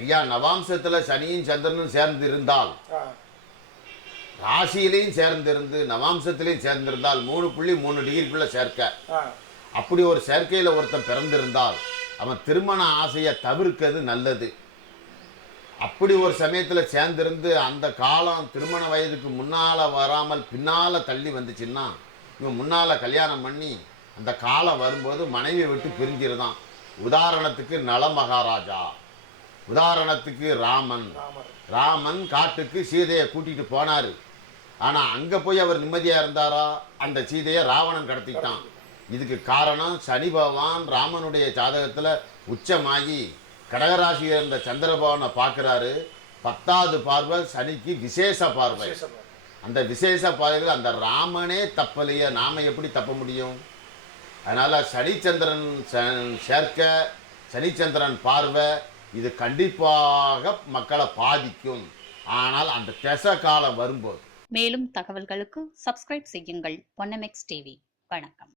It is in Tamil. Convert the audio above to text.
ஐயா நவாம்சத்துல சனியும் சந்திரனும் சேர்ந்து இருந்தால், ராசியிலையும் சேர்ந்திருந்து நவாம்சத்திலையும் சேர்ந்திருந்தால் 3.3 டிகிரிக்குள்ள சேர்க்க, அப்படி ஒரு சேர்க்கையில ஒருத்தன் பிறந்திருந்தால் அவன் திருமண ஆசையை தவிர்க்கிறது நல்லது. அப்படி ஒரு சமயத்துல சேர்ந்திருந்து அந்த காலம் திருமண வயதுக்கு முன்னால வராமல் பின்னால தள்ளி வந்துச்சுன்னா, இவன் முன்னால கல்யாணம் பண்ணி அந்த காலம் வரும்போது மனைவியை விட்டு பிரிஞ்சிருந்தான். உதாரணத்துக்கு நல மகாராஜா, உதாரணத்துக்கு ராமன் காட்டுக்கு சீதையை கூட்டிட்டு போனாரு. ஆனா அங்க போய் அவர் நிம்மதியா இருந்தாரா? அந்த சீதையை ராவணன் கடத்திட்டான். இதுக்கு காரணம் சனி பகவான் ராமனுடைய ஜாதகத்துல உச்சமாகி கடகராசியில் இருந்த சந்திரபவனை பார்க்கிறாரு. 10வது பார்வை சனிக்கு விசேஷ பார்வை. அந்த விசேஷ பார்வைகள் அந்த ராமனே தப்பலையே, நாம எப்படி தப்ப முடியும்? அதனால சனிச்சந்திரன் சேர்க்க, சனிச்சந்திரன் பார்வை இது கண்டிப்பாக மக்களை பாதிக்கும். ஆனால் அந்த திசை காலம் வரும்போது. மேலும் தகவல்களுக்கு சப்ஸ்கிரைப் செய்யுங்கள் பொன்னமெக்ஸ் டிவி. வணக்கம்.